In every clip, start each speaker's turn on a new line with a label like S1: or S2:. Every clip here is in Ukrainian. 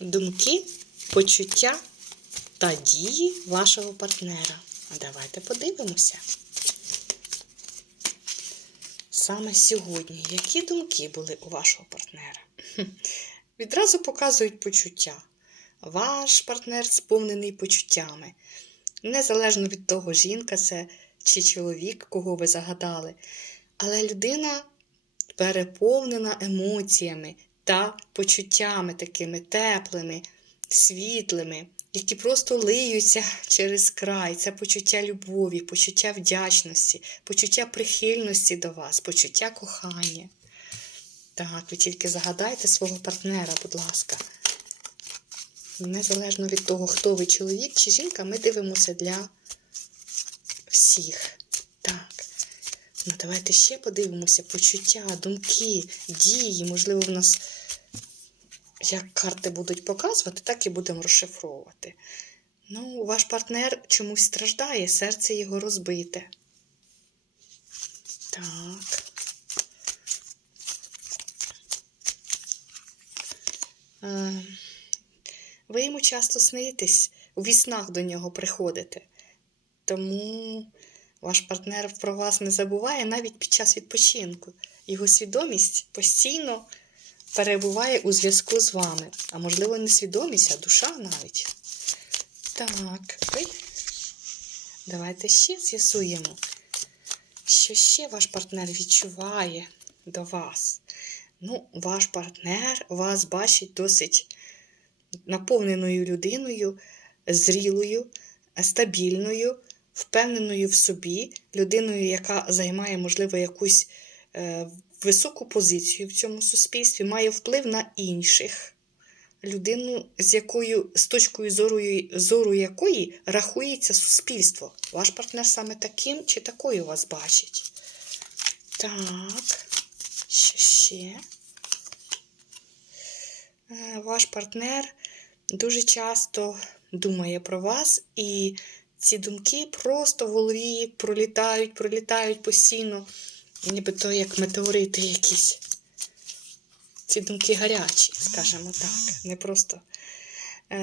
S1: думки, почуття та дії вашого партнера. Давайте подивимося. Саме сьогодні, які думки були у вашого партнера? Відразу показують почуття. Ваш партнер сповнений почуттями. Незалежно від того, жінка це чи чоловік, кого ви загадали. Але людина переповнена емоціями та почуттями такими теплими, світлими, які просто лиються через край. Це почуття любові, почуття вдячності, почуття прихильності до вас, почуття кохання. Так, ви тільки загадайте свого партнера, будь ласка. Незалежно від того, хто ви чоловік чи жінка, ми дивимося для всіх. Ну, давайте ще подивимося почуття, думки, дії. Можливо, в нас як карти будуть показувати, так і будемо розшифровувати. Ну, ваш партнер чомусь страждає, серце його розбите. Так. Е, Ви йому часто снитесь, у віснах до нього приходите. Тому ваш партнер про вас не забуває навіть під час відпочинку. Його свідомість постійно перебуває у зв'язку з вами. А можливо, не свідомість, а душа навіть. Так, давайте ще з'ясуємо, що ще ваш партнер відчуває до вас. Ну, ваш партнер вас бачить досить наповненою людиною, зрілою, стабільною, впевненою в собі, людиною, яка займає, можливо, якусь е, високу позицію в цьому суспільстві, має вплив на інших. Людину, з якою, з точкою зору, зору якої рахується суспільство. Ваш партнер саме таким чи такою вас бачить. Так, що ще? Е, Ваш партнер дуже часто думає про вас, і ці думки просто в голові пролітають, пролітають постійно, нібито як метеорити якісь. Ці думки гарячі, скажімо так, не просто. Е,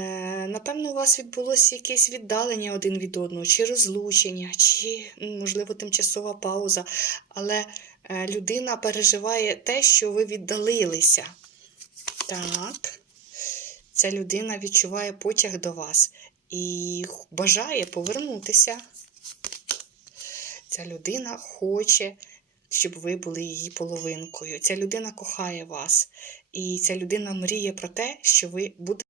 S1: напевно, у вас відбулося якесь віддалення один від одного, чи розлучення, чи, можливо, тимчасова пауза. Але е, людина переживає те, що ви віддалилися. Так. Ця людина відчуває потяг до вас і бажає повернутися. Ця людина хоче, щоб ви були її половинкою. Ця людина кохає вас. І ця людина мріє про те, що ви будете.